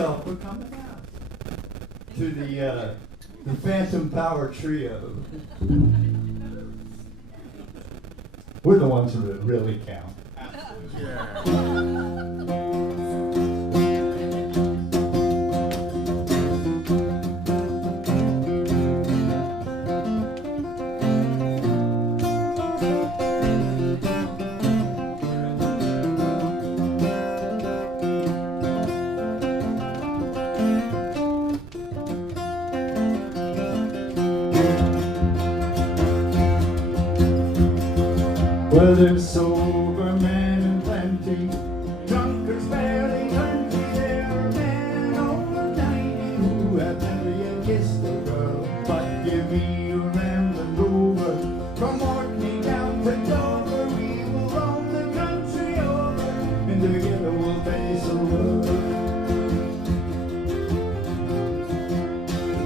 y'all for coming out to the Phantom Power Trio. We're the ones who really count. Yeah. Well, there's sober men in plenty, drunkards barely 20. There are men over 90 who have never yet kissed a girl. But give me a Ramblin' Rover, from Orkney down to Dover. We will roam the country over, and together we'll face the world.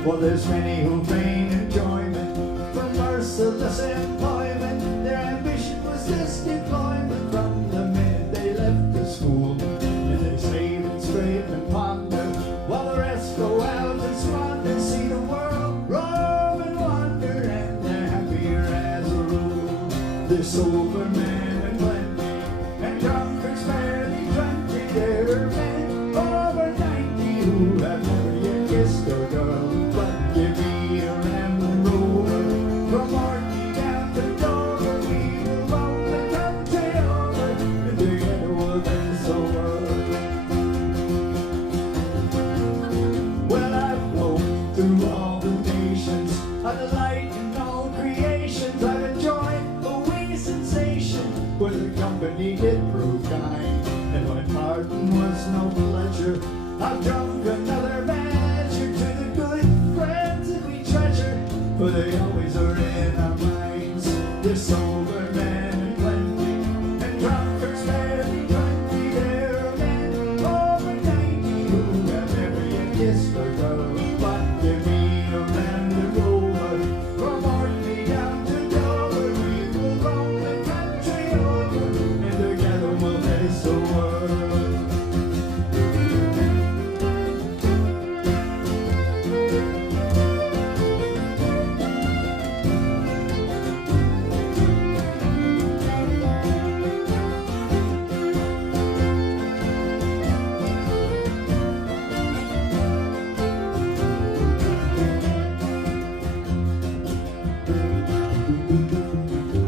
Well, there's many who feign enjoyment from merciless employment. Their ambition was this employment from the minute they left the school. And they save and scrape and ponder, while the rest go out and squander. See the world roam and wander, and they're happier as a rule. There's sober men and plenty, and drunkards barely 20. There are men over 90 who have never yet kissed a girl. But give me a Ramblin' Rover, from Orkney down to Dover. We will roam the country over, and together we'll face the world. Well, I've flown through all the nations, I delight in all creations. I've enjoyed a wee sensation where the company did prove kind, and when parting was no pleasure, I've drunk another measure to the good friends that we treasure, for they always are in our minds. They're sober men and plenty, and drunkards barely 20. There are men over 90 who have never yet kissed a girl. But give me a Ramblin' Rover, from Orkney down to Dover. We will roam the country over, and together we'll face the world.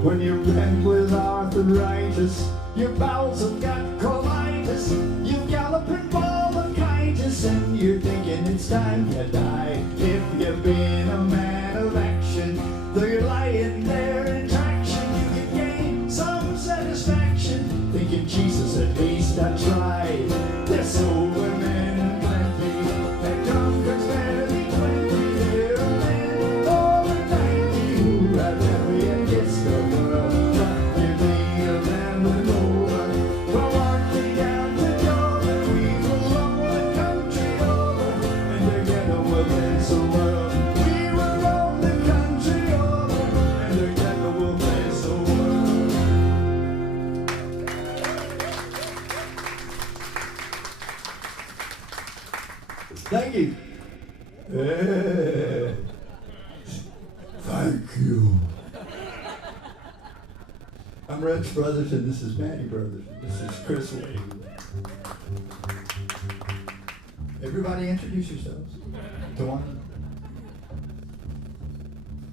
When you're bent with arthritis, your bowels have got colitis, you gallop and bronchitis, and you're thinking it's time you die. If you've been a man of action, though you're lying there in traction, you can gain some satisfaction, thinking, Jesus, at least I tried. There's sober men and plenty, and drunkards barely 20. There are men over 90 who have never yet kissed a girl. But give me a Ramblin' Rover, from Orkney down to Dover. We will roam the country over, and together we'll face the world. We will roam the country over, and together we'll face the world. Thank you. Yeah. Thank you. I'm Rex Brotherton. This is Maddy Brotherton. This is Chris Wade. Everybody introduce yourselves to one another.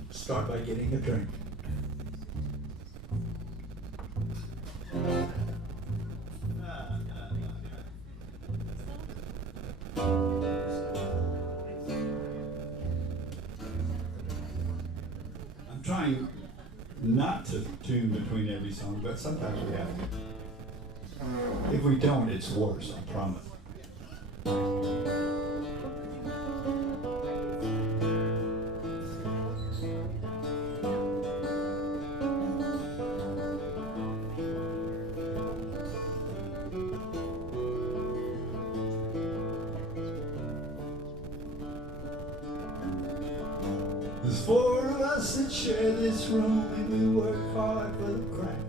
Start by getting a drink. I'm trying not to tune between every song, but sometimes we have to. If we don't, it's worse, I promise. There's four of us that share this room, and we work hard for the crack.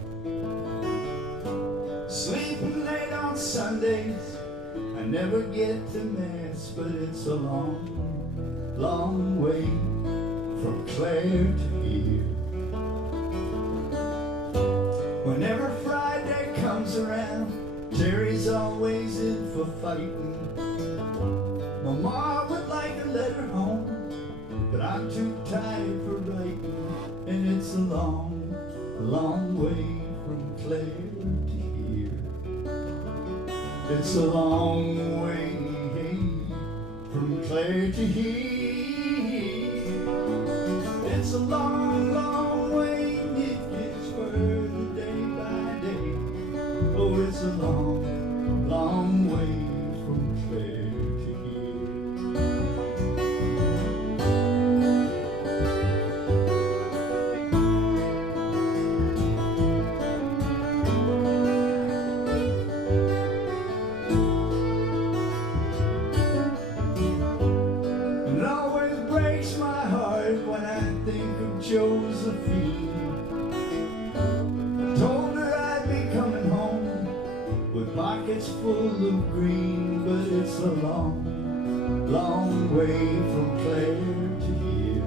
Sleeping late on Sundays, I never get to Mass, but it's a long, long way from Clare to here. Whenever Friday comes around, Terry's always in for fighting. My ma would like a letter home, but I'm too tired for writing. And it's a long, long way from Clare to here. It's a long way from Clare to here. It's a long, long way, and it gets further day by day. Oh, it's a long, long way from Clare to here. And it always breaks my heart when I think of Josephine. I told her I'd be coming home with pockets full of green, but it's a long, long way from Clare to here.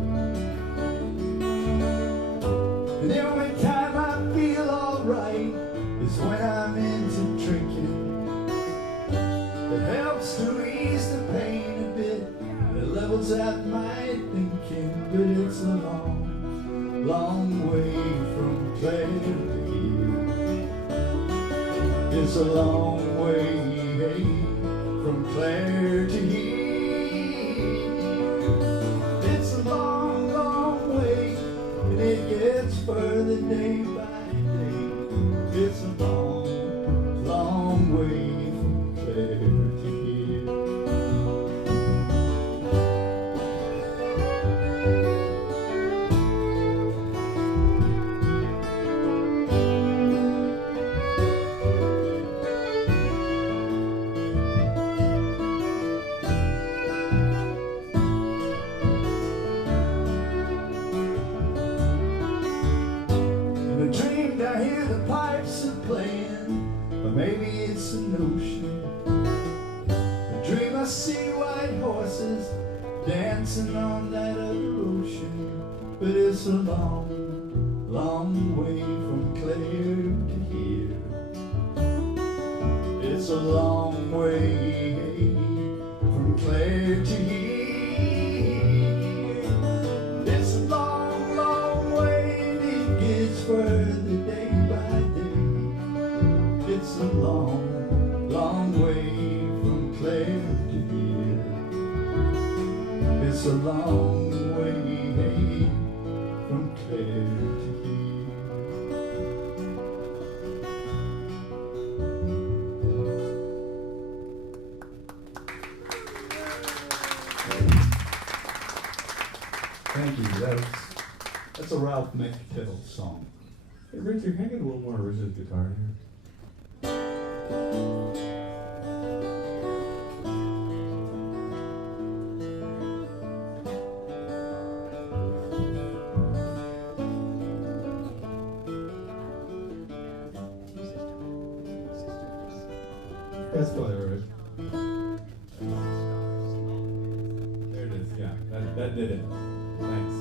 And the only time I feel alright is when I'm into drinking. It helps to ease the pain a bit, it levels out my thinking, but it's a long, long way from Clare to here. It's a long way from Clare to here. It's a long, long way, and it gets further day by day. It's a long, long way from Clare to here. In a dream I hear the pipes are playing, or maybe it's a notion. A dream I see white horses dancing on that other ocean. But it's a long, long way from Clare to here. It's a long way from Clare to here. It's a long, long way, and it gets further day by day. It's a long, long way from Clare to here. It's a long way from Clare to here. Thank you. That's a Ralph McTell song. Hey, Richard, can I get a little more Richard's guitar here? That's probably right. There it is, yeah. That did it. Thanks.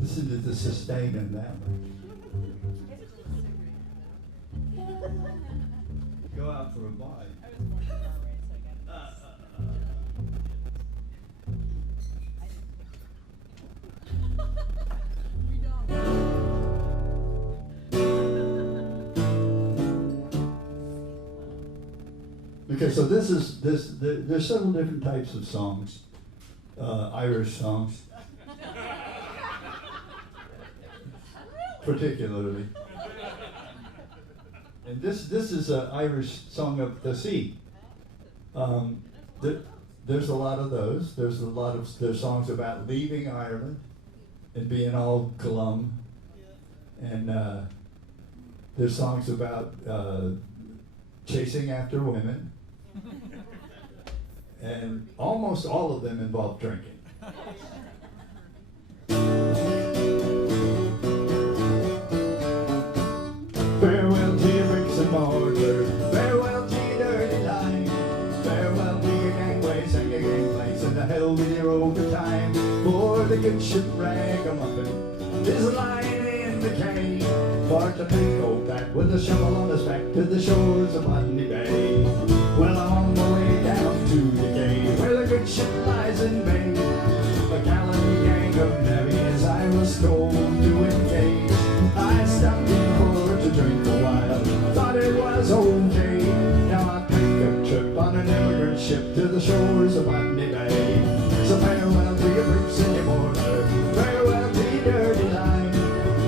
Listen to the sustain in that one. Go out for a bite. Okay, so there's several different types of songs, Irish songs, particularly. And this is an Irish song of the sea. There's a lot of those. There's songs about leaving Ireland and being all glum, and there's songs about chasing after women. And almost all of them involve drinking. with your overtime. For the good ship ragamuffin is lying in the cave. For to take old Pat with a shovel on his back to the shores of Maddy Bay. Well, I'm on my way down to the cave where the good ship lies in bay. The gallant gang of navvies I was told to engage. I stopped in for to drink a while, thought it was okay. Now I'll take a trip on an immigrant ship to the shores of Maddy Bay. So farewell to your bricks and your mortar, farewell to your dirty line,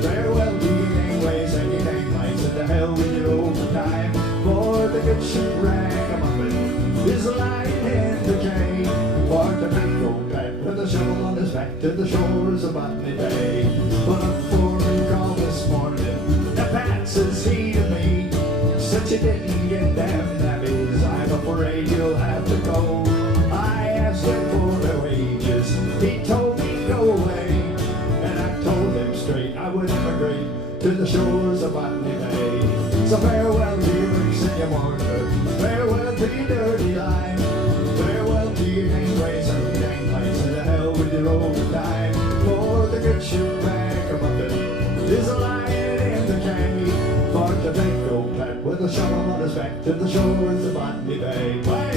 farewell to your gangways and your gangplanks, and to hell with your overtime. For the good ship ragamuffin is lying in the cave. For to make old Pat with a shovel on his back to the shores of Maddy Bay. But a foreman called this morning, and Pat says he to me, since you didn't get them navvies, I'm afraid you'll have to go. I asked him for their wages, he told me go away, and I told him straight I would immigrate to the shores of Maddy Bay. So farewell to your bricks and your mortar, farewell to your dirty line, farewell to your gangways and your gangplanks, and to hell with your overtime. For the good ship ragamuffin is lying in the cave. For to take old Pat with a shovel on his back to the shores of Maddy Bay. Play!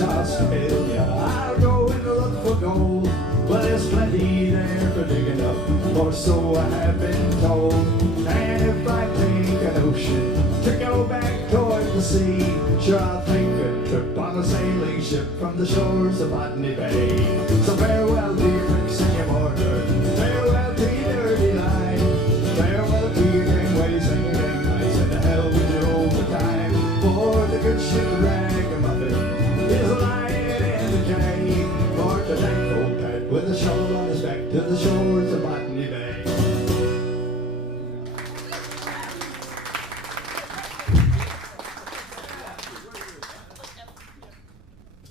Australia, I'll go and look for gold, but there's plenty there for digging up, or so I have been told. And if I take an ocean to go back toward the sea, sure I'll take a trip on a sailing ship from the shores of Maddy Bay. So farewell to your bricks and your mortar, farewell to your dirty line, farewell to your gangways and your gangplanks, and to hell with your overtime. For the good ship ragamuffin is lying in the cave. For to take old Pat with a shovel on his back to the shores of Maddy Bay.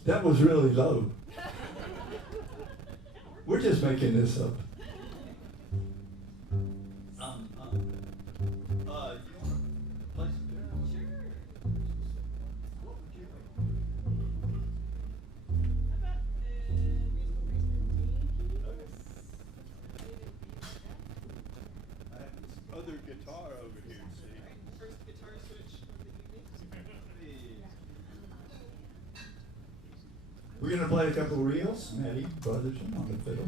That was really low. We're just making this up. Other guitar over here, see? First guitar switch of the evening. We're going to play a couple reels. Maddy, Brotherton on the fiddle.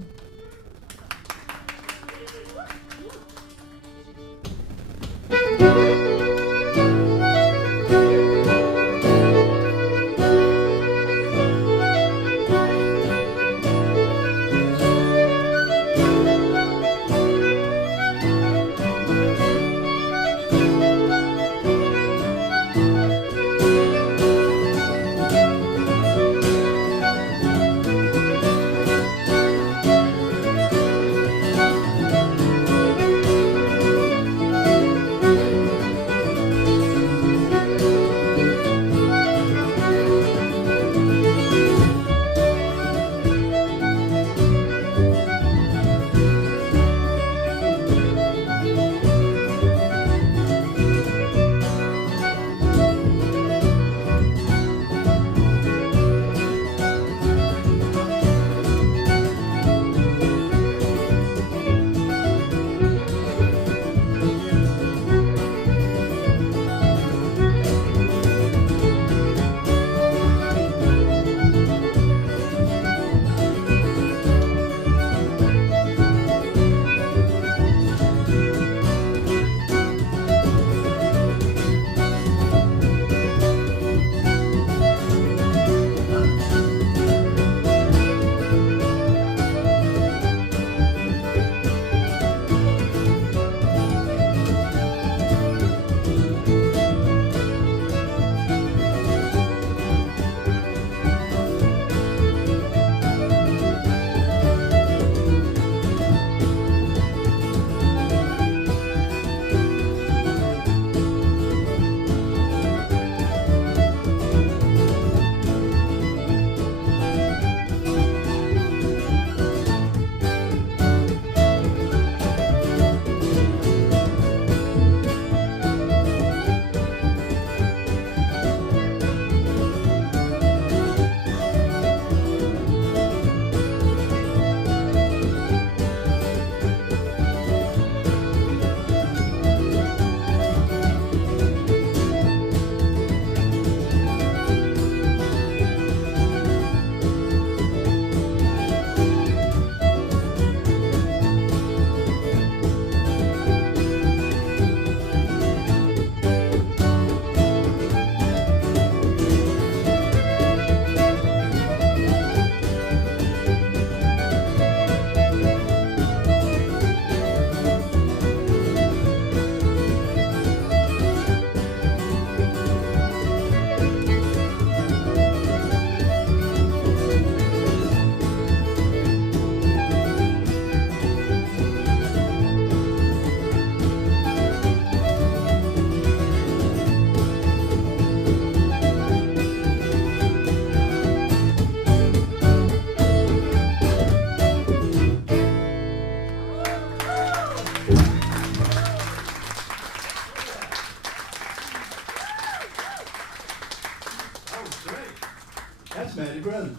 That's Maddy Brotherton.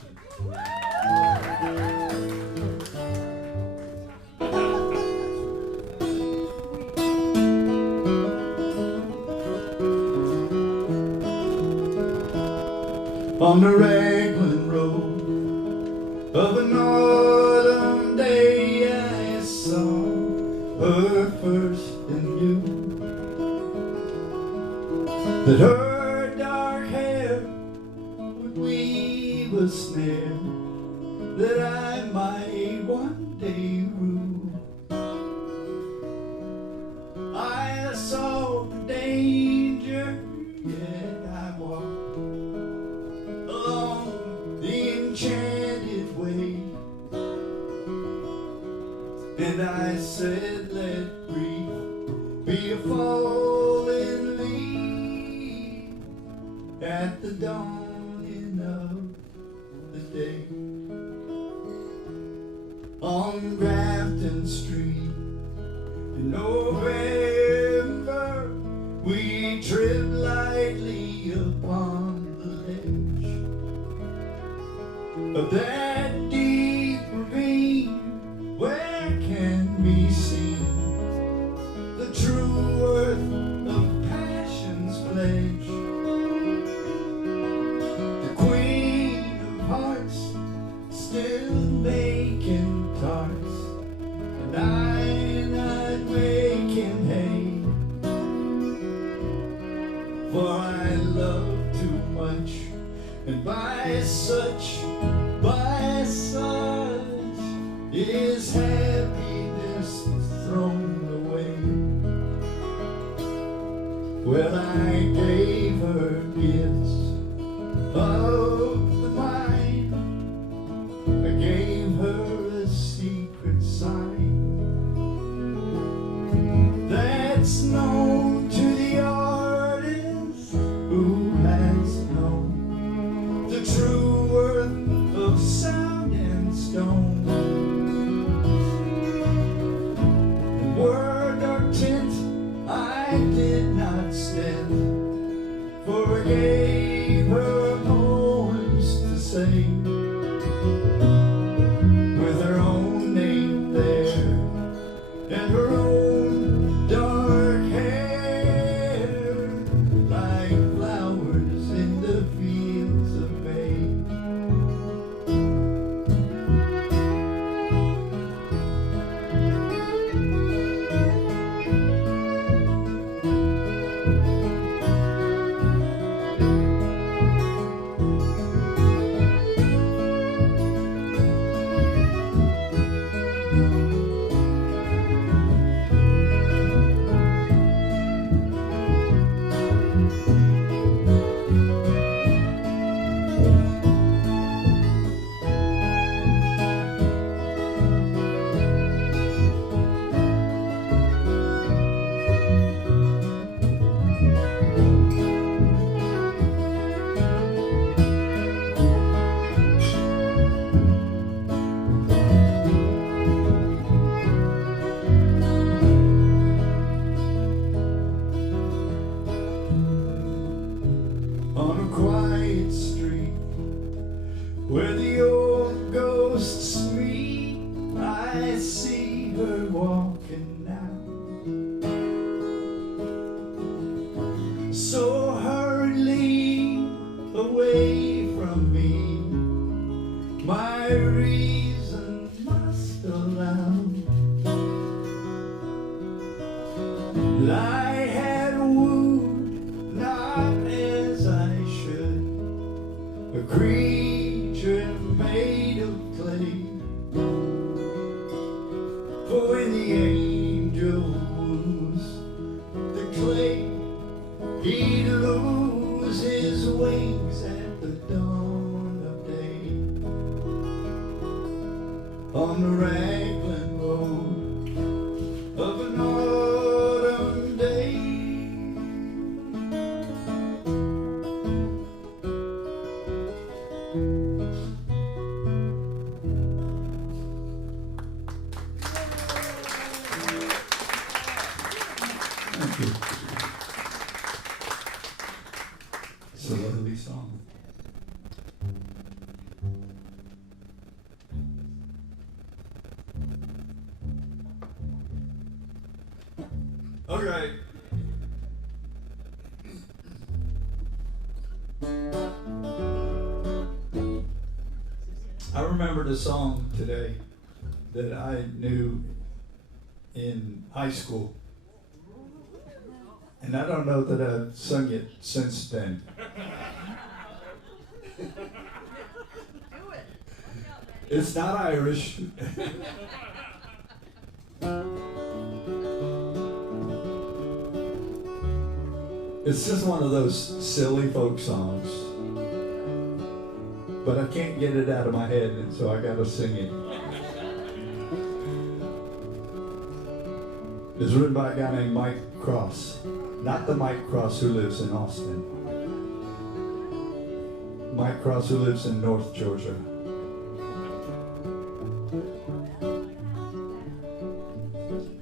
On the Raglan road of an autumn day, I saw her first and knew that her dark hair would weave a snare that I might one day rule. I saw the danger, yet I walked along the enchanted way, and I said, let grief be a falling leaf at the dawning of the day. On Grafton Street in November, we tripped lightly upon the ledge of that deep ravine where can be seen the true worth of passion's pledge. The queen of hearts still making tarts, and I not making hay, for I love too much, and by such is happiness thrown away. Well, I gave her gifts of the mind, I gave her a secret sign that's known to the artist who has known the true worth of sound and stone. Word or tint I did not stint, for I gave her poems to say, with her own name there and her own dark hair, like flowers in the fields of May. On a quiet street where the old ghosts meet, I see her walking now, so hurriedly away from me. My reason must allow that I had wooed not as I should, a creature made of clay. For when the angel woos the clay, he'd lose his wings at the dawn of day. On the Raglan road of an autumn day, thank you. It's a lovely song. Okay. I remembered a song today that I knew in high school. And I don't know that I've sung it since then. It's not Irish. It's just one of those silly folk songs. But I can't get it out of my head, and so I gotta sing it. It's written by a guy named Mike Cross. Not the Mike Cross who lives in Austin. Mike Cross who lives in North Georgia.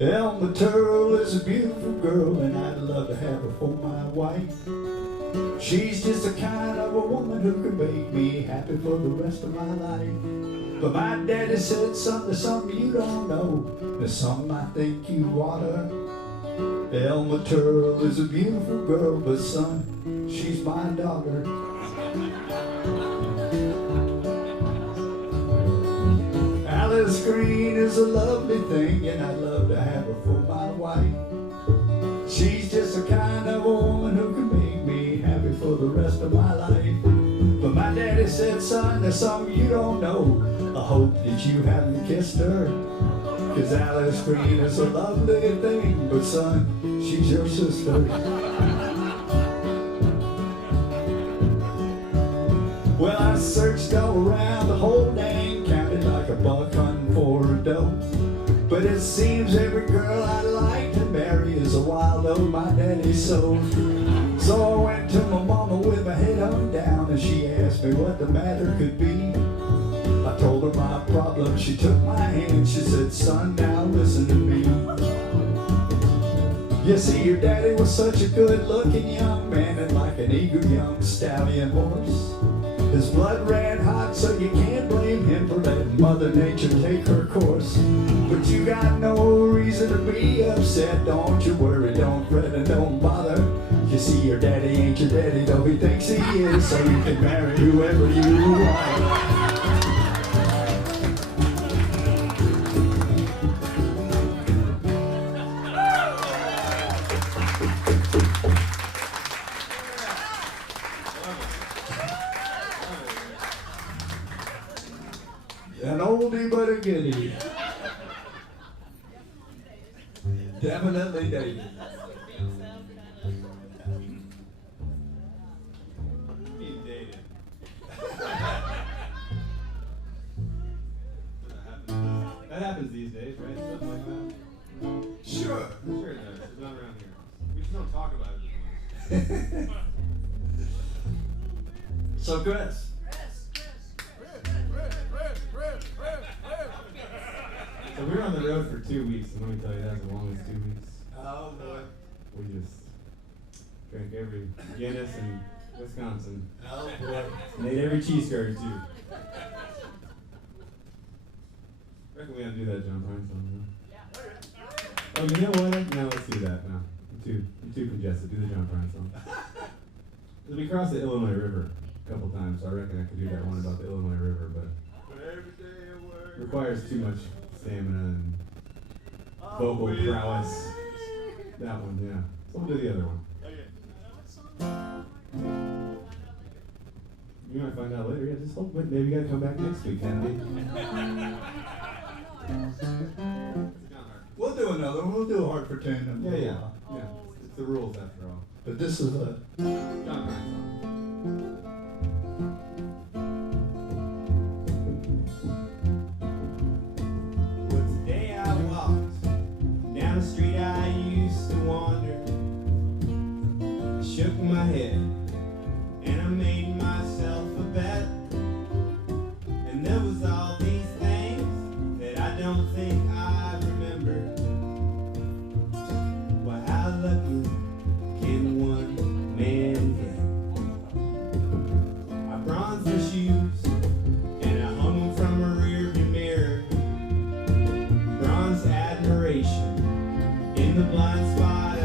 Elma Turtle is a beautiful girl, and I'd love to have her for my wife. She's just the kind of a woman who could make me happy for the rest of my life. But my daddy said, son, there's something you don't know. There's something I think you oughta. Elma Turtle is a beautiful girl, but son, she's my daughter. Alice Green is a lovely thing, and I'd love to have her for my wife. She's just the kind of a woman who can make me happy for the rest of my life. But my daddy said, son, there's something you don't know. I hope that you haven't kissed her. 'Cause Alice Green is a lovely thing, but son, she's your sister. Well, I searched all around the whole dang county like a buck hunting for a doe. But it seems every girl I'd like to marry is a wild old my daddy sold. So I went to my mama with my head hung down, and she asked me what the matter could be. I told her my problem, she took my hand, she said, son, now listen to me. You see, your daddy was such a good-looking young man, and like an eager young stallion horse. His blood ran hot, so you can't blame him for letting Mother Nature take her course. But you got no reason to be upset, don't you worry, don't fret, and don't bother. You see, your daddy ain't your daddy, though he thinks he is, so you can marry whoever you want. An oldie but a goodie. Definitely dated. Being dated. That happens these days, right? Stuff like that. Sure. Sure it does. It's not around here. We just don't talk about it as much. So, Chris. So we were on the road for 2 weeks, and let me tell you, that's the longest 2 weeks. Oh boy. We just drank every Guinness in Wisconsin. Oh boy. And ate every cheese curd, too. Reckon we ought to do that John Prine song, huh? Oh, you know what? No, let's do that now. You're too congested. Do the John Prine song. We crossed the Illinois River a couple times, so I reckon I could do that one about the Illinois River, but Every day at work. requires too much stamina and vocal prowess. That one, yeah. So we'll do the other one. Okay. You might find out later. Yeah, just hope. Maybe you gotta come back next week, Kennedy. We'll do another one. We'll do a Heart for 10. in a Yeah, little yeah. while. Yeah. It's the rules after all. But this is a. John Prine song. Well, today I walked down the street I used to wander. I shook my head and I made myself a bet. And there was all these things that I don't think I remember. Well, how lucky can one man get? I bronzed their shoes and I hung them from a rearview mirror. Bronze admiration in the blind spot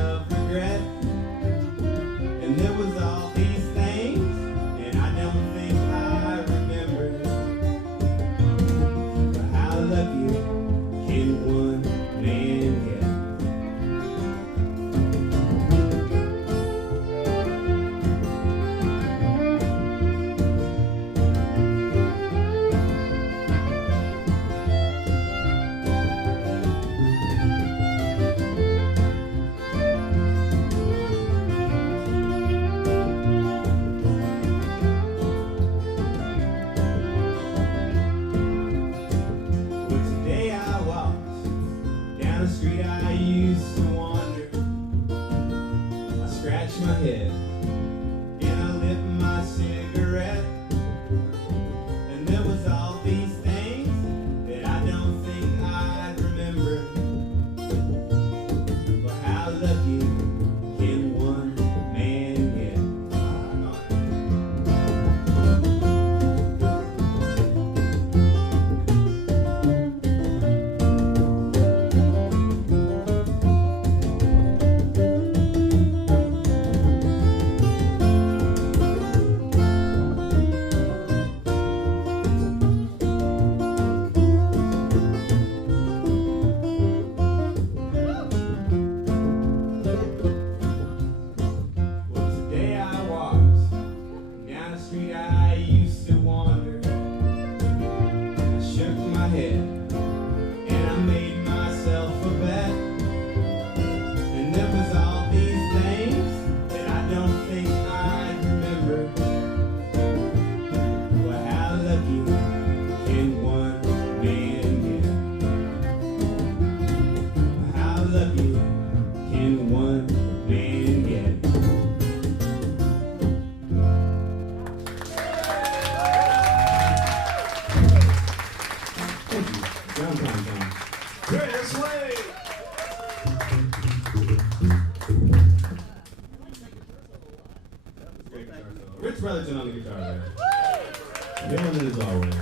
Villain as always.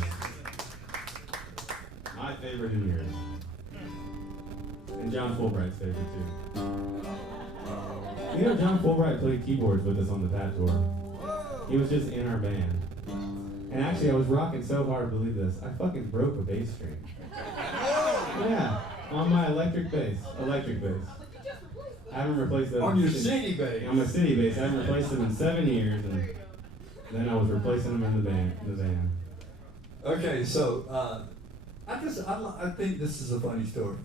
My favorite in here. And John Fulbright's favorite too. You know, John Fulbright played keyboards with us on the Pat tour. He was just in our band. And actually, I was rocking so hard, believe this, I fucking broke a bass string. Yeah, on my electric bass. I haven't replaced them. On your city bass. On my city bass. I haven't replaced them in 7 years, and then I was replacing them in the band. Okay, so I think this is a funny story.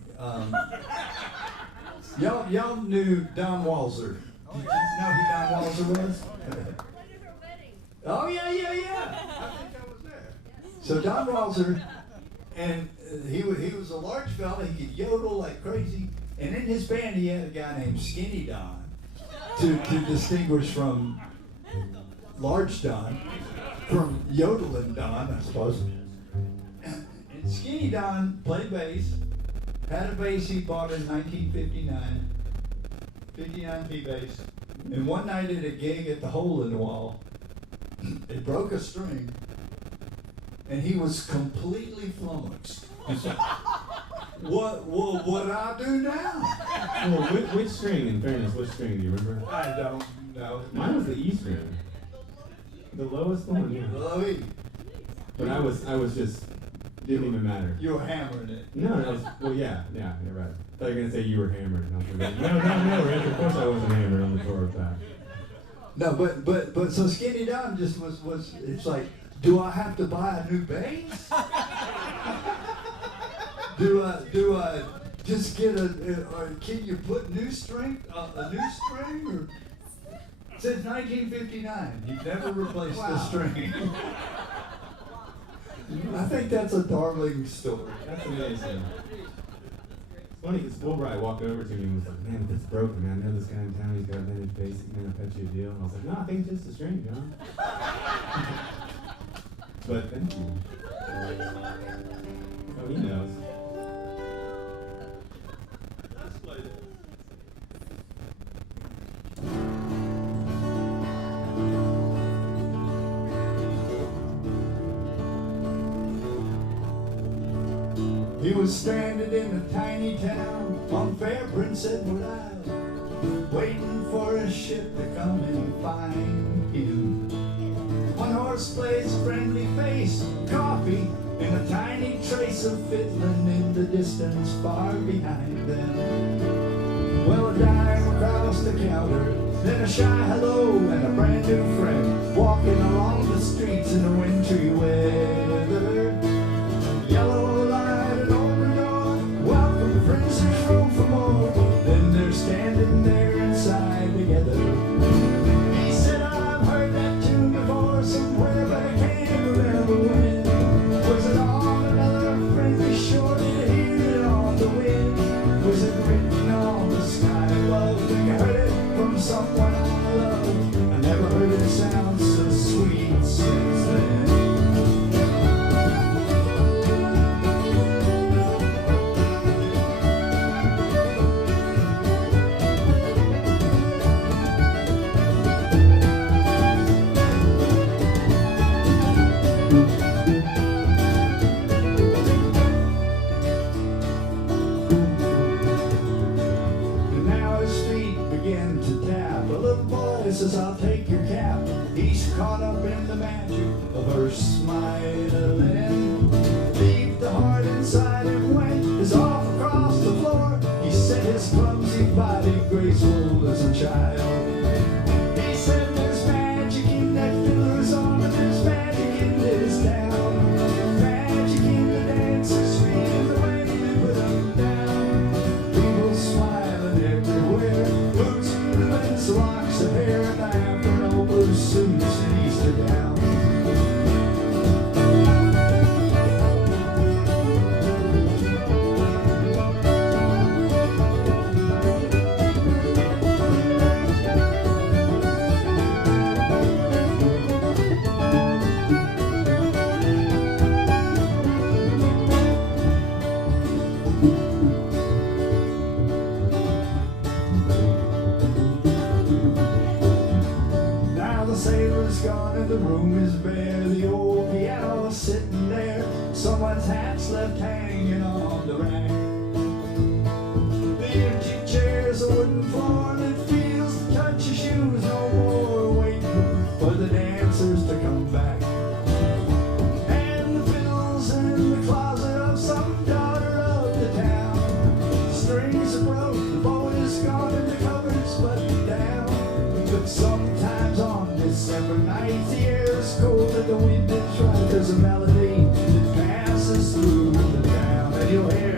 Y'all knew Don Walzer. Did you know who Don Walzer was? Oh yeah. I think I was there. So Don Walzer, and he was a large fella. He could yodel like crazy. And in his band, he had a guy named Skinny Don to distinguish from Large Don, from Yodeling Don, I suppose. And Skinny Don played bass, had a bass he bought in 1959, 59P bass. And one night at a gig at the Hole in the Wall, it broke a string, and he was completely flummoxed. What I do now? Well, which string, in fairness, which string, do you remember? I don't know. Mine was the E string. The lowest one, yeah. Low E. But I was just, didn't even matter. You were hammering it. No, that was, well, yeah, you're right. I thought you were going to say you were hammered. And I was like, no, Rich, of course I wasn't hammered on the tour with that. No, but so Skinny Don just was, it's like, do I have to buy a new bass? Do I just get or can you put a new string? Or since 1959, he never replaced the string. I think that's a darling story. That's amazing. It's funny because Fulbright walked over to me and was like, man, if it's broken, man, I know this guy in town, he's got vintage bass, man, I'll bet you a deal. And I was like, no, I think it's just a string, John. But thank you. Oh, he knows. Let's play this. He was stranded in a tiny town on fair Prince Edward Island, waiting for a ship to come and find him. One horse plays a friendly face, coffee, and a tiny trace of fiddling in the distance far behind them. Well, a dime across the counter, then a shy hello and a brand new friend walking along the streets in the wintry weather. Yellow light and open door, welcome friends, there's room for more. Then they're standing there inside together. He said, I've heard that tune before somewhere, but I can't remember when. Was it on another friendly shore? Did you hear it on the wind? Was it written on the sky above? Think I heard it from someone I loved. I never heard it sound so sweet since then. Says, I'll take your cap. He's caught up in the magic of her smiling. Leave the heart inside him when he's off across the floor. He set his clumsy body graceful as a child. He said, there's magic in that fiddler's arm, and there's magic in this town. Magic in the dancer's feet and the way they put them down. People smiling everywhere, boots and ribbons, locks of hair, and afternoon blue suits and Easter gowns. books left hanging on the rack. The empty chairs, a wooden floor that feels the touch of shoes no more, waiting for the dancers to come back. And the fiddles in the closet of some daughter of the town. Strings are broke, the bow is gone, and the covers buttoned down. But sometimes on December nights, the air is cold and the wind is right. There's a melody that passes through the town, and you'll hear.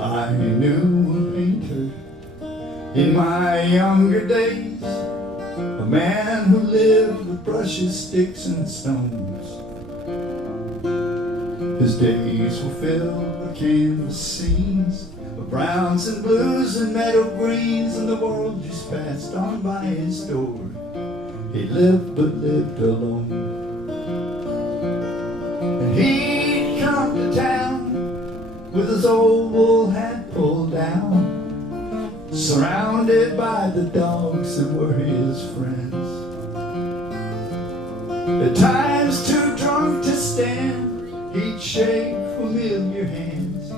I knew a painter in my younger days, a man who lived with brushes, sticks, and stones. His days were filled with canvas scenes of browns and blues and meadow greens, and the world just passed on by his door. He lived but lived alone. And he'd come to town with his old wool hat pulled down, surrounded by the dogs that were his friends. At times too drunk to stand, he'd shake familiar hands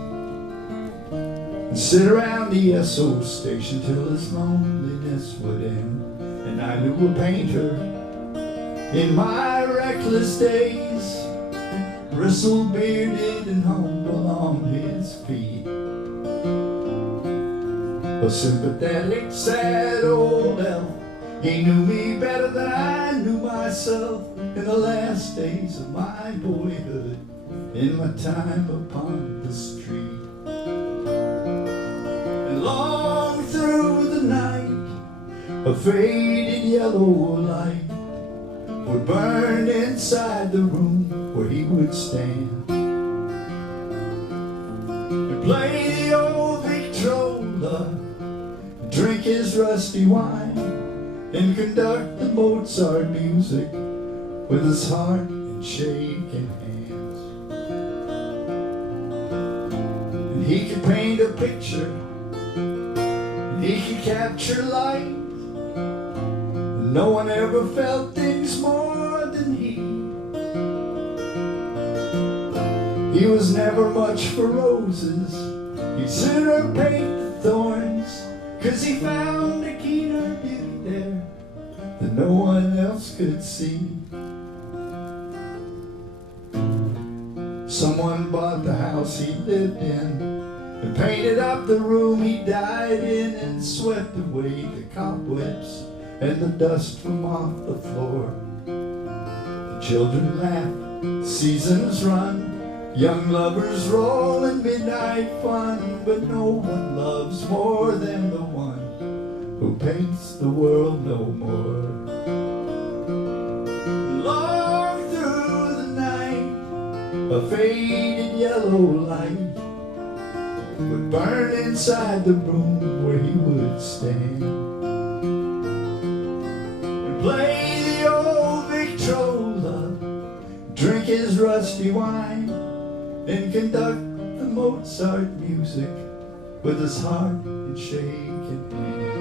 and sit around the SO station till his loneliness would end. And I knew a painter in my reckless days, bristle-bearded and humble on his feet, a sympathetic, sad old elf. He knew me better than I knew myself in the last days of my boyhood, in my time upon the street. And long through the night, a faded yellow light would burn inside the room where he would stand and play the old Victrola, drink his rusty wine, and conduct the Mozart music with his heart and shaking hands. And he could paint a picture, and he could capture light, and no one ever felt things more than he. He was never much for roses, he'd sooner paint the thorns, 'cause he found a keener beauty there that no one else could see. Someone bought the house he lived in and painted up the room he died in, and swept away the cobwebs and the dust from off the floor. The children laugh, seasons run, young lovers roll in midnight fun, but no one loves more than the one who paints the world no more. Long through the night, a faded yellow light would burn inside the room where he would stand and play the old Victrola, drink his rusty wine, and conduct the Mozart music with his heart and shaking hand.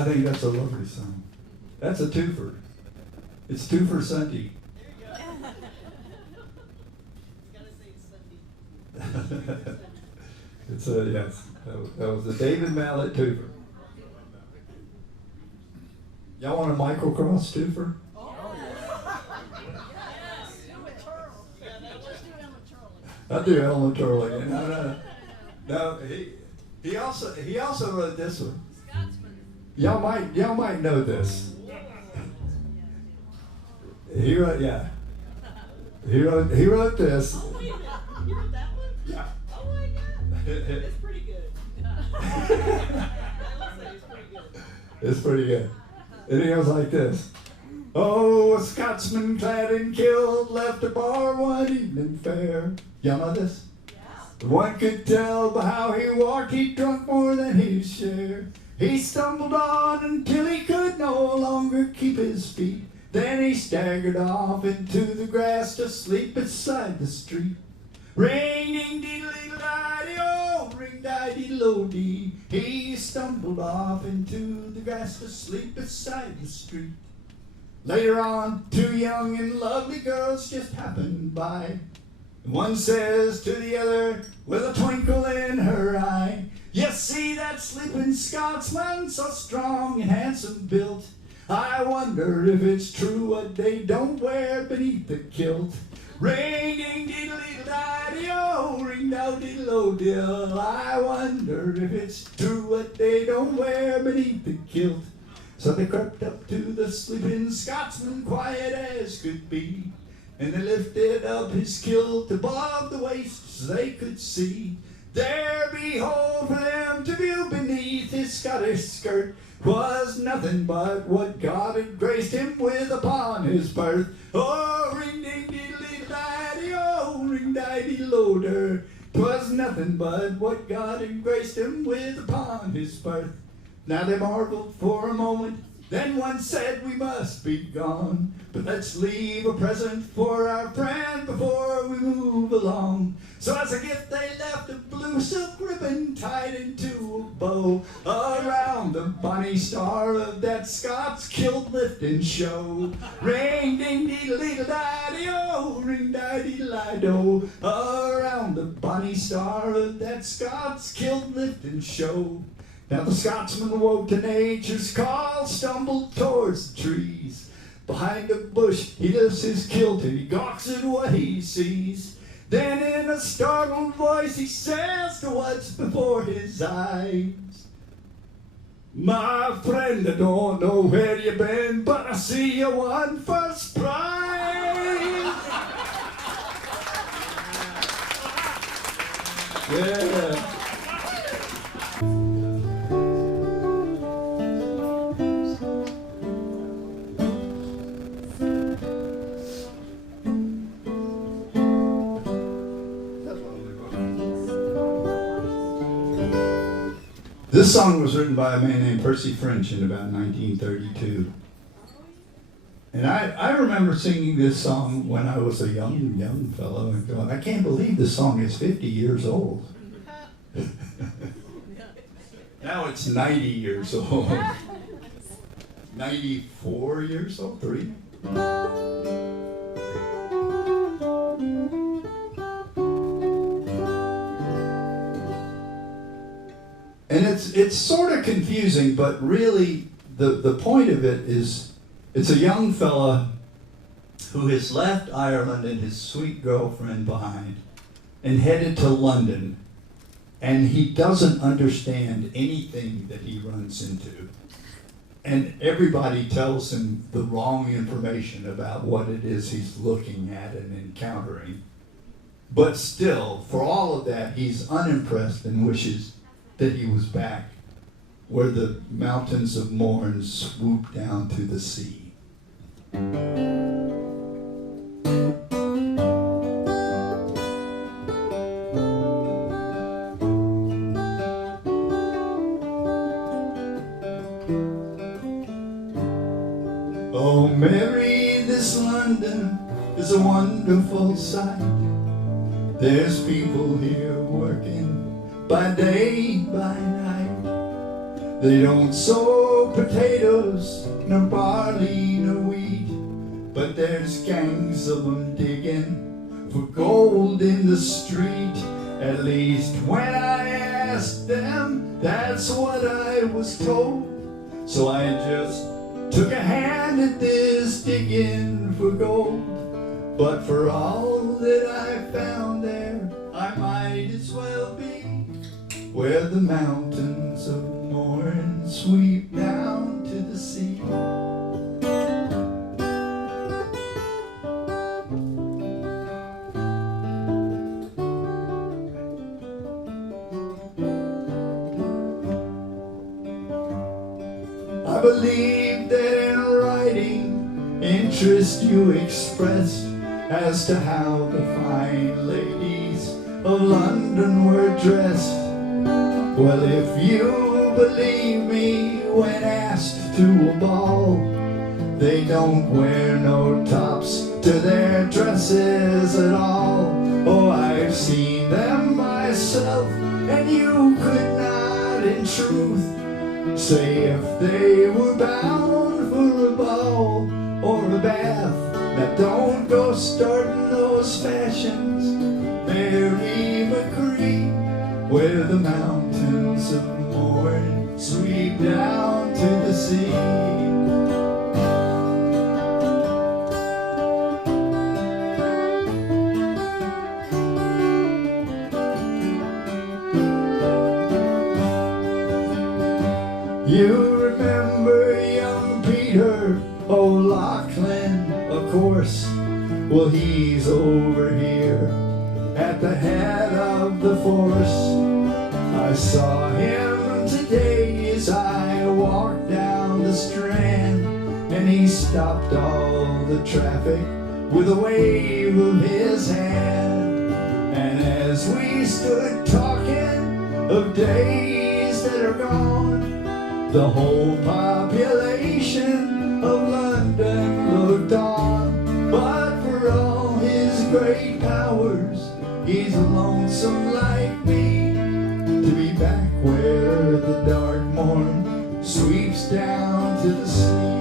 I think that's a lovely song. That's a twofer. It's two for Sunday. There you go. Gotta say it's Sunday. It's a, yes, that was a David Mallet twofer. Y'all want a microcross twofer? I do Ellen Turley. No, he also wrote this one. Y'all might know this. He wrote this. Oh, wait a minute. You wrote that one? Yeah. Oh my God. It's pretty good. I will say it's pretty good. It's pretty good. And it goes like this. Oh, a Scotsman clad in kilt left a bar one evening fair. Y'all know this? Yeah. One could tell by how he walked, he drunk more than his share. He stumbled on until he could no longer keep his feet. Then he staggered off into the grass to sleep beside the street. Ring ding diddly di oh, ring di diddle dee. He stumbled off into the grass to sleep beside the street. Later on, two young and lovely girls just happened by. One says to the other with a twinkle in her eye, "You see that sleeping Scotsman, so strong and handsome built? I wonder if it's true what they don't wear beneath the kilt. Ring ding diddly di oh, ring dow diddle dill. I wonder if it's true what they don't wear beneath the kilt." So they crept up to the sleeping Scotsman, quiet as could be, and they lifted up his kilt above the waist so they could see. There, behold, for them to view beneath his Scottish skirt was nothing but what God had graced him with upon his birth. Oh, ring ding diddly di oh, ring di diddle 'twas nothing but what God had graced him with upon his birth. Now they marveled for a moment, then one said, "We must be gone, but let's leave a present for our friend before we move along." So as a gift they left a blue silk ribbon tied into a bow around the bonny star of that Scots kilt lifting show. Ring ding diddle di oh, ring di diddle do, around the bonny star of that Scots kilt lifting show. Now the Scotsman woke to nature's call, stumbled towards the trees. Behind a bush he lifts his kilt and he gawks at what he sees. Then in a startled voice he says to what's before his eyes, "My friend, I don't know where you been, but I see you won first prize." Yeah. This song was written by a man named Percy French in about 1932. And I remember singing this song when I was a young fellow and going, I can't believe this song is 50 years old. Now it's 90 years old. 94 years old, 3. And it's sort of confusing, but really the point of it is it's a young fella who has left Ireland and his sweet girlfriend behind and headed to London, and he doesn't understand anything that he runs into. And everybody tells him the wrong information about what it is he's looking at and encountering. But still, for all of that, he's unimpressed and wishes that he was back where the mountains of Mourne swoop down to the sea. Oh, Mary, this London is a wonderful sight. There's people here working by day, by night. They don't sow no potatoes, no barley, no wheat, but there's gangs of them digging for gold in the street. At least when I asked them, that's what I was told. So I just took a hand at this digging for gold. But for all that I found there, I might as well be where the mountains of Morin sweep down to the sea. I believe that in writing, interest you expressed as to how the fine ladies of London were dressed. Well, if you believe me when asked to a ball, they don't wear no tops to their dresses at all. Oh, I've seen them myself, and you could not in truth say if they were bound for a ball or a bath. Now don't go starting those fashions, Mary McCree, where the mountains of Morin sweep down to the sea. You remember young Peter O'Loughlin, of course. Well, he's over here at the head of the force. I saw him today as I walked down the Strand, and he stopped all the traffic with a wave of his hand. And as we stood talking of days that are gone, the whole population of London looked on. But for all his great powers, he's lonesome like me, to be back where the dark morn sweeps down to the sea.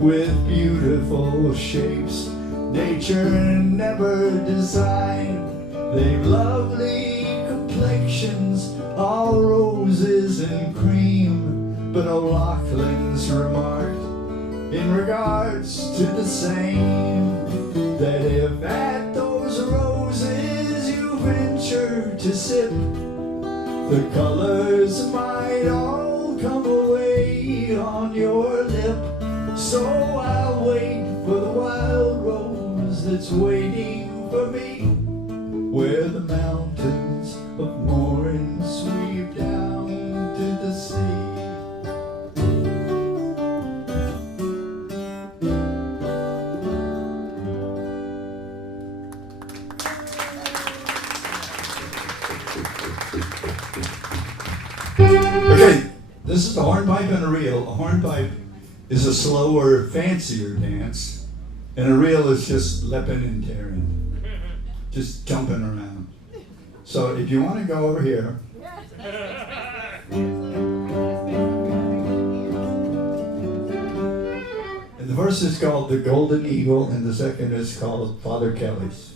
With beautiful shapes nature never designed. They've lovely complexions, all roses and cream. But O'Loughlin's remarked in regards to the same, that if at those roses you venture to sip, the colors might all come away on your lip. So I'll wait for the wild rose that's waiting for me, where the mountains of Morin sweep down to the sea. Okay, this is the hornpipe and a reel. A hornpipe is a slower, fancier dance, and a reel is just leaping and tearing, just jumping around. So if you want to go over here, and the first is called The Golden Eagle, and the second is called Father Kelly's.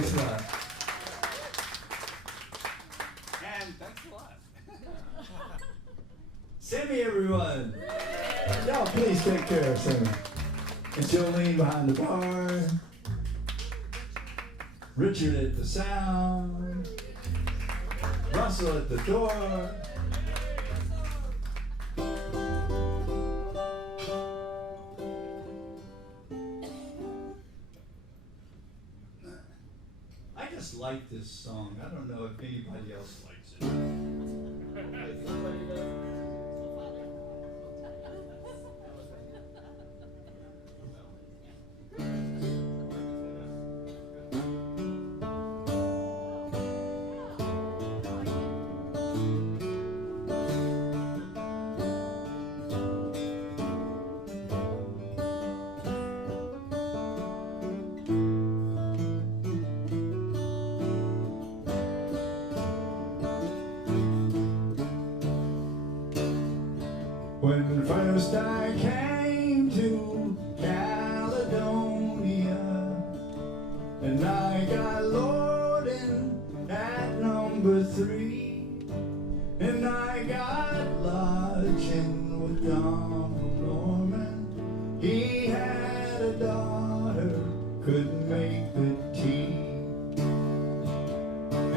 Thanks a lot. And thanks a lot. Sammy, everyone. Y'all, please take care of Sammy. And Jolene behind the bar. Richard at the sound. Russell at the door. I just like this song. I don't know if anybody else likes it. When first I came to Caledonia, and I got loaded at number 3, and I got lodging with Donald Norman. He had a daughter, couldn't make good tea,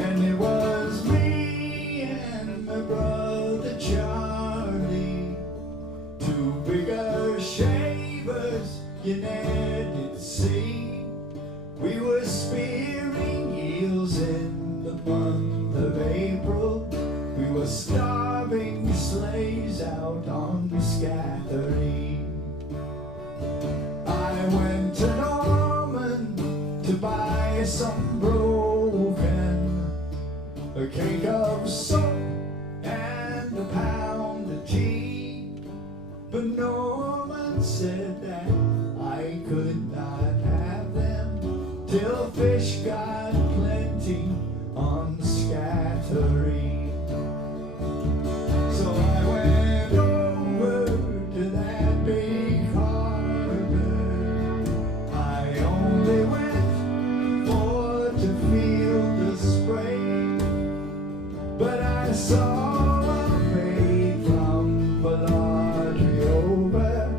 and it was me and my brother Charlie, two bigger shavers you never did see. We were spearing eels in the month of April. We were starving slaves out on the Scattery. I went to Norman to buy some broken, a cake of soap and a pound of tea. But Norman said that I could not have them till fish got plenty on the Scattery. So I went over to that big harbor. I only went for to feel the spray, but I saw a maid from Bellagio over.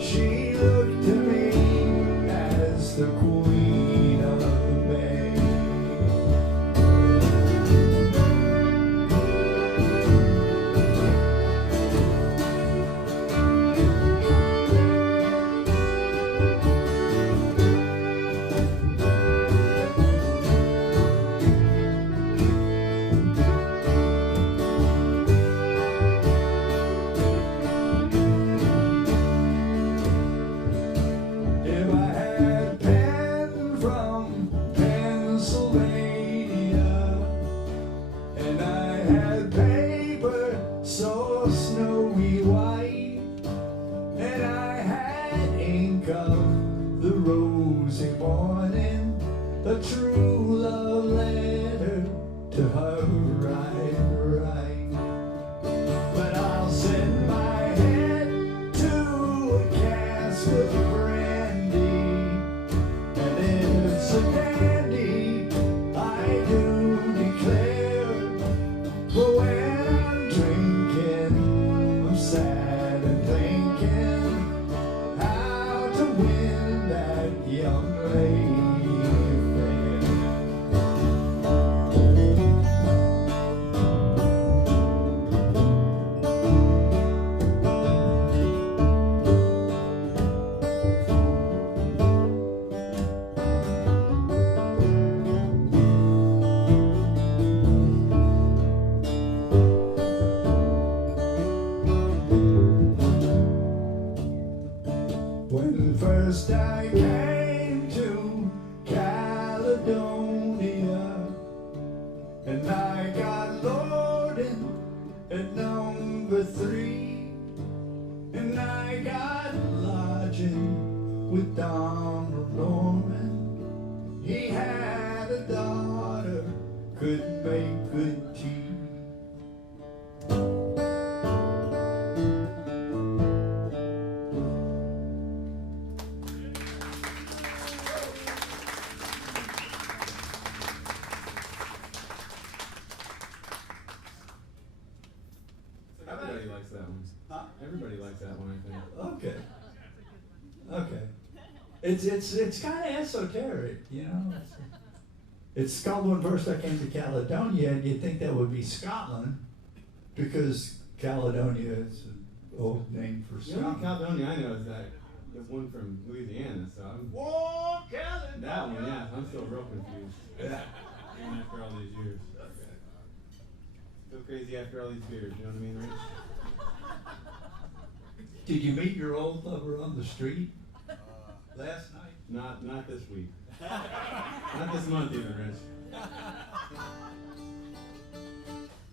She looked to me as the queen of the bay. If I had pen from Pennsylvania, and I had paper so snowy white, and I had ink of the rosy morning, a true love letter to her right. But I'll send my head to a cask of brandy, and it's a dandy, I do declare. But when I'm drinking, I'm sad and thinking how to win that young lady fair. When first I came to Caledonia, and I got loaded at number 3, and I got lodging with Donald Norman. He had a daughter, couldn't make good tea. that one. Huh? Everybody likes that one, I think. Okay. It's kind of esoteric, you know. It's Scotland first. I came to Caledonia, and you'd think that would be Scotland, because Caledonia is an old name for The only Scotland. Caledonia I know is that the one from Louisiana, so I'm... Whoa, Caledonia! That one, yeah, I'm still real confused. Yeah. Even after all these years. Still crazy after all these beers, you know what I mean, Rich? Did you meet your old lover on the street last night? Not this week. Not this month even, Rich.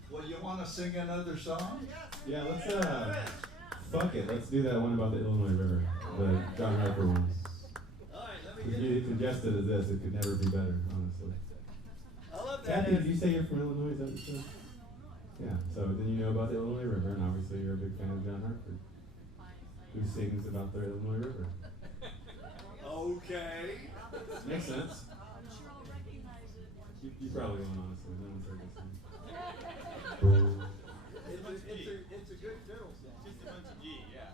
Well, you want to sing another song? Yeah, let's fuck it. Let's do that one about the Illinois River, the John Harper one. As really congested as this, it could never be better, honestly. I love that. Kathy, did you say you're from Illinois? Is that what you said? Yeah. So then you know about the Illinois River, and obviously you're a big fan of John Harper, who sings about the Illinois River. Okay. Makes sense. You probably won't, honestly. No one's heard this one. It's a good fiddle song. Just a bunch of G, yeah.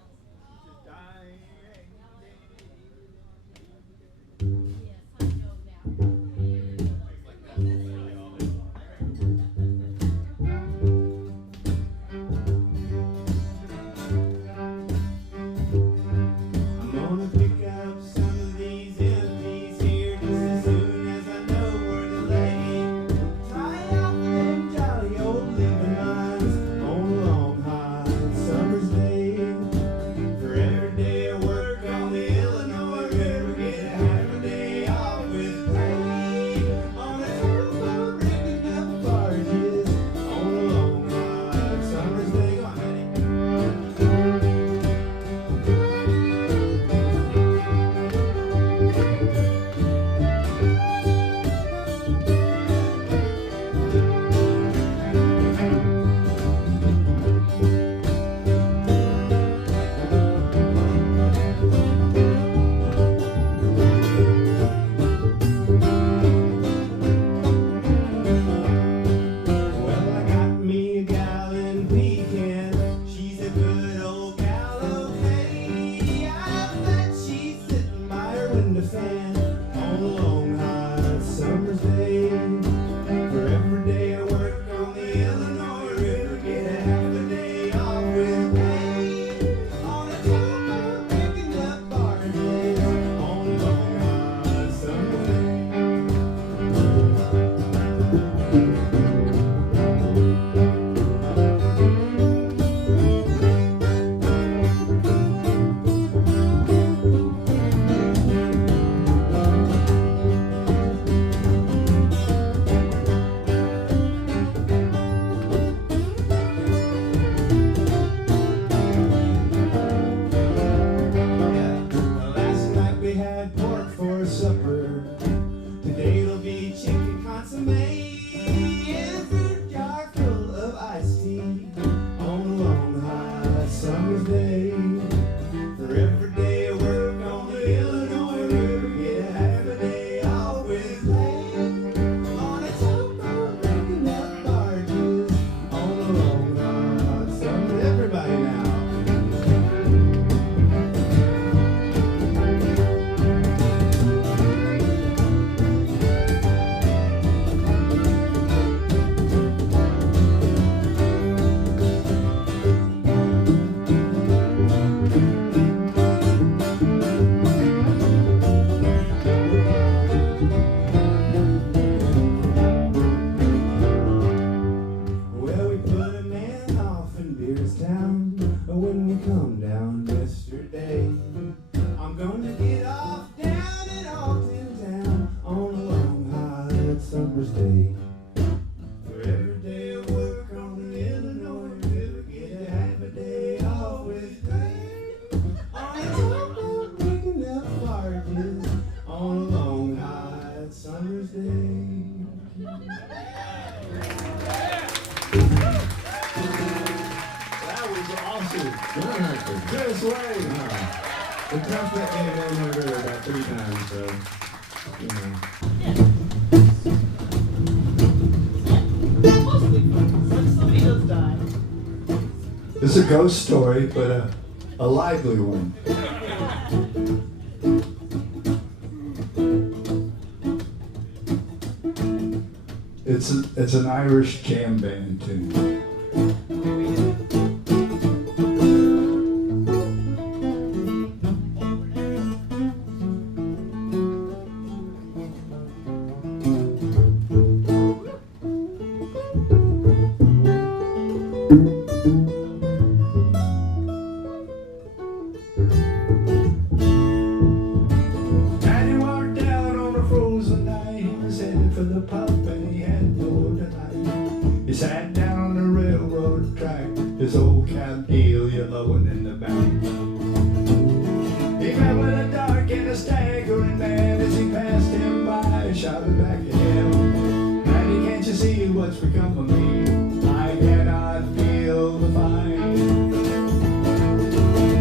I'm gonna pick up some of these empties here just as soon as I know where to lay. Tie off them jolly old leaving lines on a long hot summer's day. For every day I work on the Illinois River, get a half a day off with pay. On a tugboat rigging up barges on a long hot summer's day. Go on, Maddy. Well, I got me a gal in Pecan. She's a good old gal, okay. I bet she's sitting by her window fan on a long hot summer's day. For every day I work on the Illinois River, get a half a day off with pay. On a tugboat picking up barges on a long hot summer's day. Last night we had pork for supper. Today it'll be chicken consomme in a fruit jar full of iced tea on a long hot summer's day. For every day I work on the Illinois River, get a half a day off with pay. On a tugboat rigging up barges on a long hot summer. Everybody now. Well, we put a man off in Beardstown when we come down yesterday. I'm gonna get off down in Alton Town on a long hot summer's day. For every day I work on the Illinois River, get a half a day off with pay. On a tugboat picking up barges on a long hot summer's day. That was awesome. John Harper. This way. We crossed that damn Illinois River about 3 times, so, you know. Mostly fun. Somebody does die. It's a ghost story, but a lively one. It's an Irish jam band tune. Maddy walked out on a frozen night. He was headed for the pub and he had no delight. He sat down on the railroad track, his old cab Delia blowing in the back. He met with a dark and a staggering man. As he passed him by, he shouted back at him, "Maddy, can't you see what's become of me? I cannot feel the fight.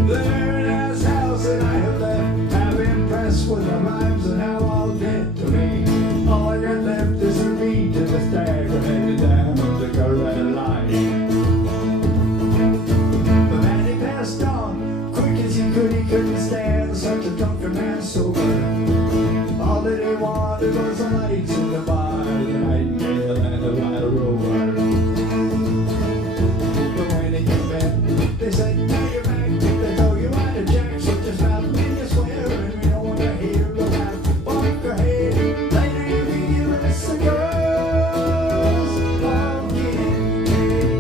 The very last house that I have left have impressed with the rhymes and how all dead to me. All I got left is a reed to the stagger headed down the correct line." But Maddy passed on quick as he couldn't stand such a drunken man sober. All that he wanted was the lights in the bar, the nightingale and the white rover. But when he came back, they said, "Now you're back." They told you why the jack, so just about me to swear, and we don't want to hear about walk ahead. Later you can give us the girls walking gay.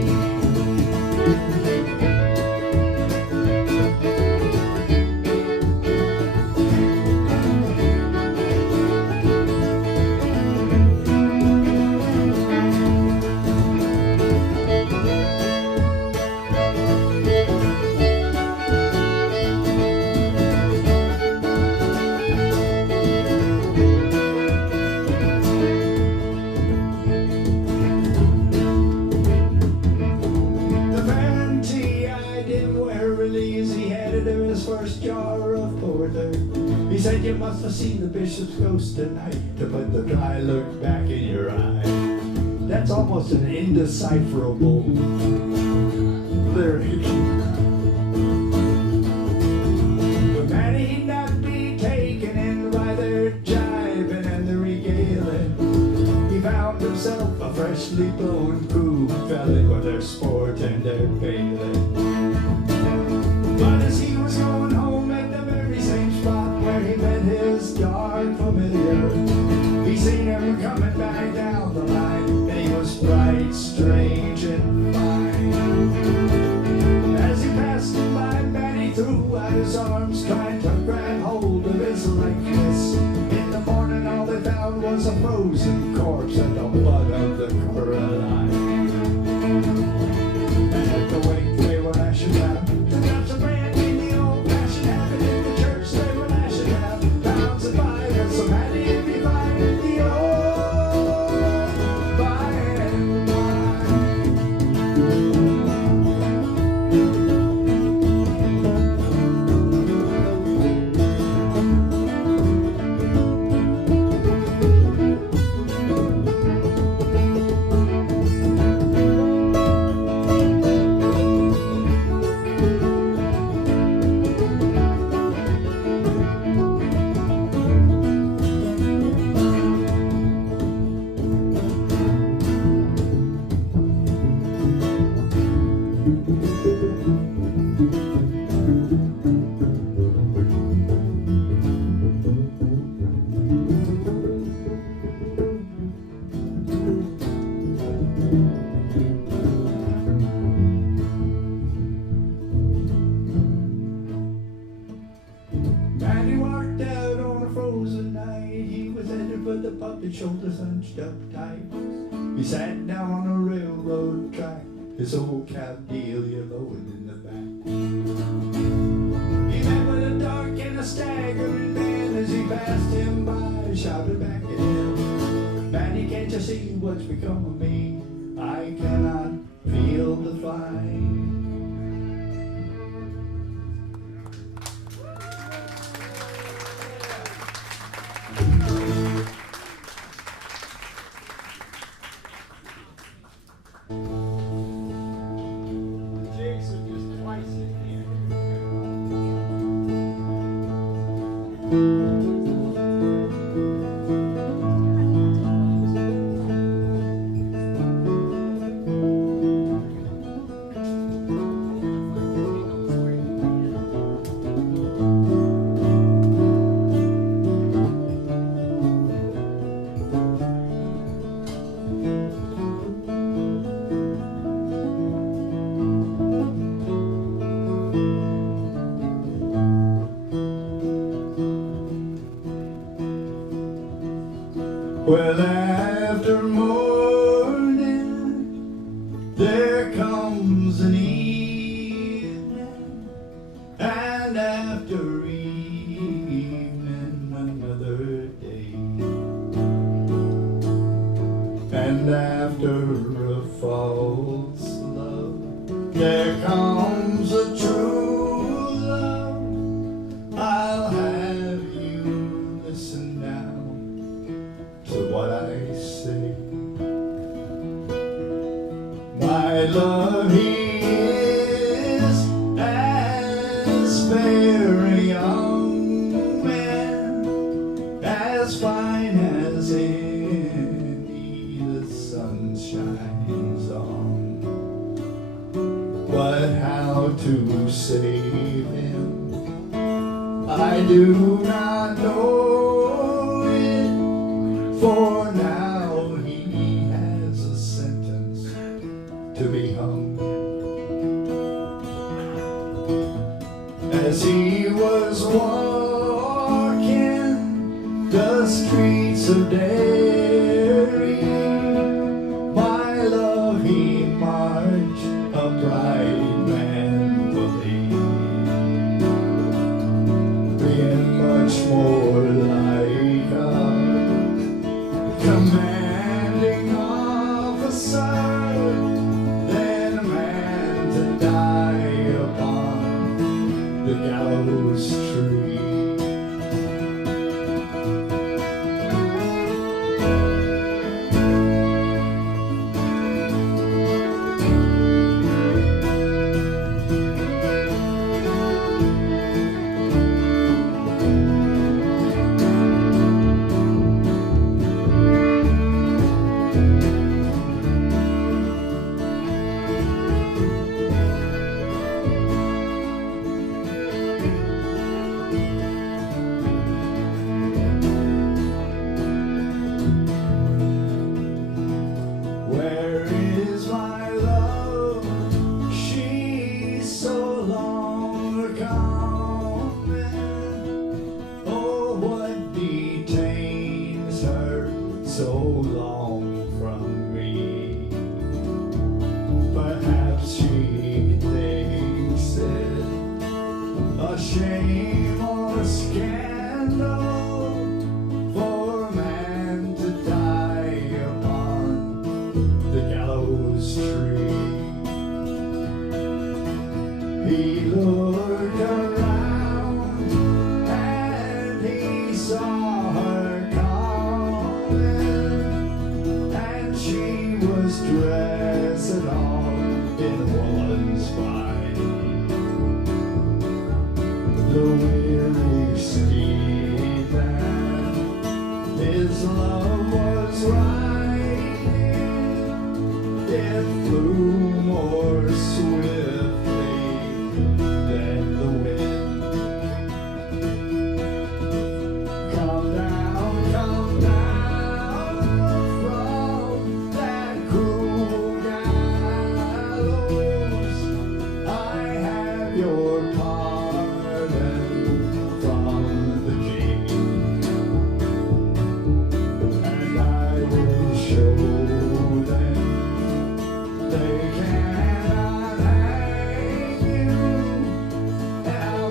The vanity eyed him warily as he handed him his first jar of porter. He said, "You must have seen the bishop's ghost tonight to put the dry look back in your eye." That's almost an indecipherable lyric. But Maddy, he'd not be taken in by their jibing and the regaling. He found himself a freshly blown crew, fell in with their sport and their bailing. But as he was going home at the very same spot where he met his dark familiar, he seen him coming back down the line, and he was bright, strange, and fine. As he passed him by, Maddy threw out his arms, trying to grab hold of his likeness. In the morning, all they found was a frozen corpse at the butt of the Caroline. And at the wake, they were lashing out. The drops of brandy in the old-fashioned habit. In the church, they were lashing out. Pounds and fires, so Maddy, if you find the old fire and wine. Maddy walked out on a frozen night. He was headed for the pub, his shoulders hunched up tight. He sat down on a railroad track, his old cab Delia blowing in the back. He met with a dark and a staggering man. As he passed him by, he shouted back at him, "Maddy, can't you see what's become of me? I cannot feel the fight." Jake's a Well, after morning, there comes an evening, and after evening, another day. And after a false love, there comes a true love. I'll have you listen now to what I say. My love, he is as fair a young man, as fine as any the sun shines on. But how to save him, I do not know. For now he has a sentence to be hung. As he was walking the streets of Derry, my love, he marched upright manfully, being much more like a commanding officer than a man to die upon the gallows tree. So long from me. Perhaps she thinks it a shame or scandal for a man to die upon the gallows tree. He looked around and he saw her dress it all in woman's fine. The weary steed that his love was riding, it flew more swiftly than the wind. Come down from that cruel gallows. I have your pardon from the king, and I will show them they cannot hang you, and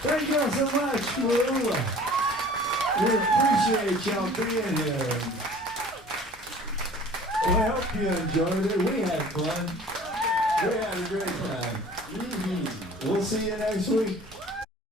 Thank y'all so much for Ulla. We appreciate y'all being here. Well, I hope you enjoyed it. We had fun. We had a great time. We'll see you next week.